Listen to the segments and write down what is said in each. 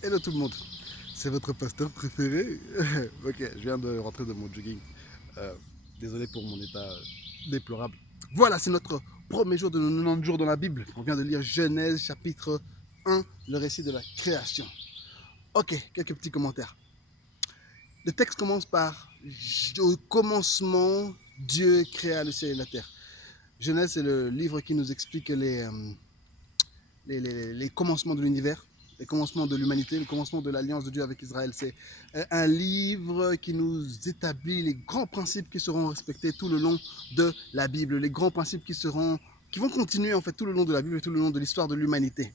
Hello tout le monde, c'est votre pasteur préféré. Ok, je viens de rentrer de mon jogging. Euh, Désolé pour mon état déplorable. Voilà, c'est notre premier jour de nos 90 jours dans la Bible. On vient de lire Genèse chapitre 1, le récit de la création. Ok, quelques petits commentaires. Le texte commence par au commencement, Dieu créa le ciel et la terre. Genèse, c'est le livre qui nous explique les commencements de l'univers, les commencements de l'humanité, le commencement de l'alliance de Dieu avec Israël. C'est un livre qui nous établit les grands principes qui seront respectés tout le long de la Bible, les grands principes qui vont continuer en fait tout le long de la Bible et tout le long de l'histoire de l'humanité.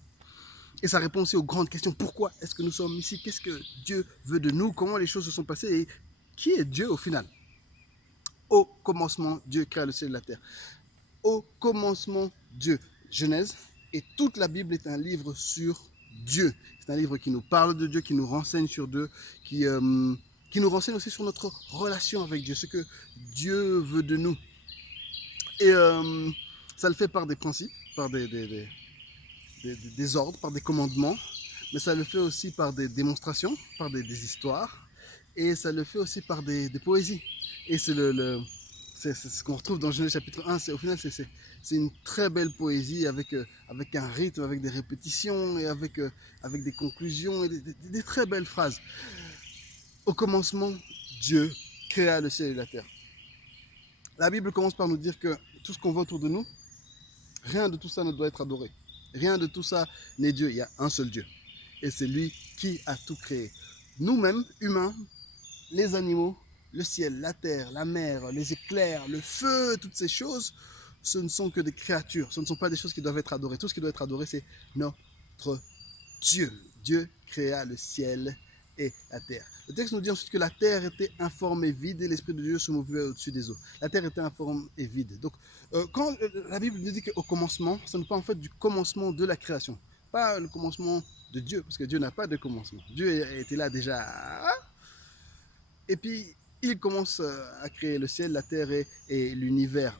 Et ça répond aussi aux grandes questions. Pourquoi est-ce que nous sommes ici? Qu'est-ce que Dieu veut de nous? Comment les choses se sont passées? Et qui est Dieu au final? Au commencement, Dieu créa le ciel et la terre. Au commencement, Dieu. Genèse. Et toute la Bible est un livre sur Dieu. C'est un livre qui nous parle de Dieu, qui nous renseigne sur Dieu, qui nous renseigne aussi sur notre relation avec Dieu, ce que Dieu veut de nous. Et ça le fait par des principes, par des ordres, par des commandements, mais ça le fait aussi par des démonstrations, par des histoires, et ça le fait aussi par des poésies. Et c'est ce qu'on retrouve dans Genèse chapitre 1. Au final, c'est une très belle poésie avec un rythme, avec des répétitions et avec des conclusions et des très belles phrases. Au commencement, Dieu créa le ciel et la terre. La Bible commence par nous dire que tout ce qu'on voit autour de nous, rien de tout ça ne doit être adoré. Rien de tout ça n'est Dieu. Il y a un seul Dieu. Et c'est lui qui a tout créé. Nous-mêmes, humains, les animaux, le ciel, la terre, la mer, les éclairs, le feu, toutes ces choses, ce ne sont que des créatures. Ce ne sont pas des choses qui doivent être adorées. Tout ce qui doit être adoré, c'est notre Dieu. Dieu créa le ciel et la terre. Le texte nous dit ensuite que la terre était informe et vide et l'Esprit de Dieu se mouvait au-dessus des eaux. La terre était informe et vide. Donc, quand la Bible nous dit qu'au commencement, ça nous parle en fait du commencement de la création. Pas le commencement de Dieu, parce que Dieu n'a pas de commencement. Dieu était là déjà. Et puis, il commence à créer le ciel, la terre et l'univers.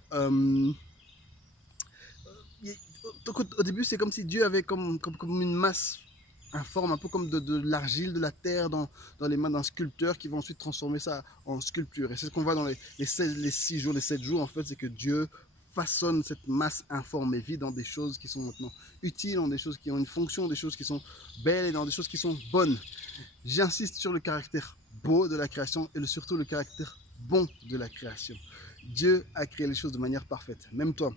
Au début, c'est comme si Dieu avait comme une masse informe, un peu comme de l'argile, de la terre dans les mains d'un sculpteur qui va ensuite transformer ça en sculpture. Et c'est ce qu'on voit dans les 6 jours, les 7 jours, en fait, c'est que Dieu façonne cette masse informe et vide dans des choses qui sont maintenant utiles, dans des choses qui ont une fonction, des choses qui sont belles et dans des choses qui sont bonnes. J'insiste sur le caractère beau de la création et surtout le caractère bon de la création. Dieu a créé les choses de manière parfaite. Même toi,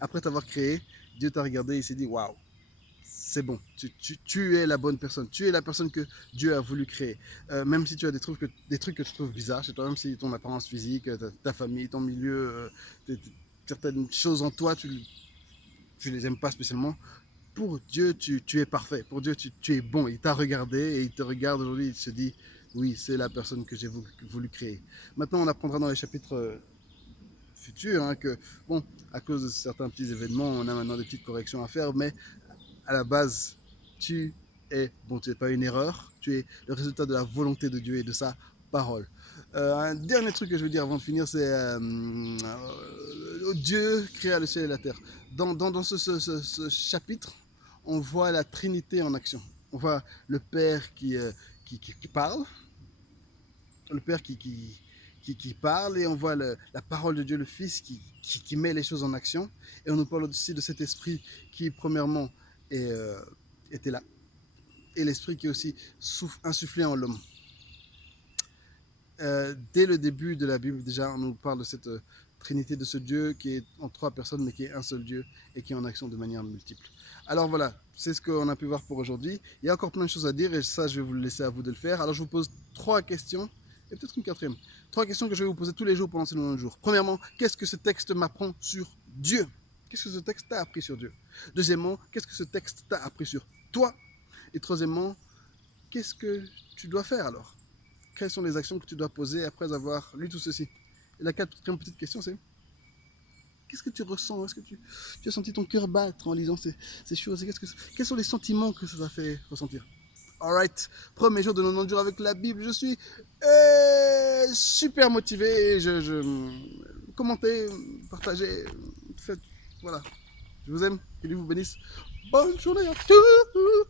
après t'avoir créé, Dieu t'a regardé et il s'est dit waouh, c'est bon, tu es la bonne personne, tu es la personne que Dieu a voulu créer. Même si tu as des trucs que tu trouves bizarres chez toi, même si ton apparence physique, ta famille, ton milieu, certaines choses en toi, tu les aimes pas spécialement. Pour Dieu, tu es parfait. Pour Dieu, tu es bon. Il t'a regardé et il te regarde aujourd'hui. Il se dit, oui, c'est la personne que j'ai voulu créer. Maintenant, on apprendra dans les chapitres futurs que, bon, à cause de certains petits événements, on a maintenant des petites corrections à faire, mais à la base, tu es bon. Tu n'es pas une erreur. Tu es le résultat de la volonté de Dieu et de sa parole. Un dernier truc que je veux dire avant de finir, c'est Dieu créa le ciel et la terre. Dans ce chapitre, on voit la Trinité en action. On voit le Père qui parle, le Père qui parle, et on voit la parole de Dieu, le Fils qui met les choses en action. Et on nous parle aussi de cet esprit qui, premièrement, était là, et l'esprit qui est aussi insufflé en l'homme. Dès le début de la Bible, déjà, on nous parle de cette Trinité, de ce Dieu qui est en 3 personnes, mais qui est un seul Dieu et qui est en action de manière multiple. Alors voilà, c'est ce qu'on a pu voir pour aujourd'hui. Il y a encore plein de choses à dire et ça, je vais vous le laisser à vous de le faire. Alors je vous pose 3 questions, et peut-être une quatrième. 3 questions que je vais vous poser tous les jours pendant ces 90 jours. Premièrement, qu'est-ce que ce texte m'apprend sur Dieu? Qu'est-ce que ce texte t'a appris sur Dieu? Deuxièmement, qu'est-ce que ce texte t'a appris sur toi? Et troisièmement, qu'est-ce que tu dois faire alors? Quelles sont les actions que tu dois poser après avoir lu tout ceci? Et la quatrième petite question, c'est qu'est-ce que tu ressens? Est-ce que tu as senti ton cœur battre en lisant ces choses? Quels sont les sentiments que ça t'a fait ressentir? Alright, premier jour de 90 jours avec la Bible, je suis super motivé. Commentez, partagez, faites, voilà. Je vous aime, que Dieu vous bénisse. Bonne journée à tous.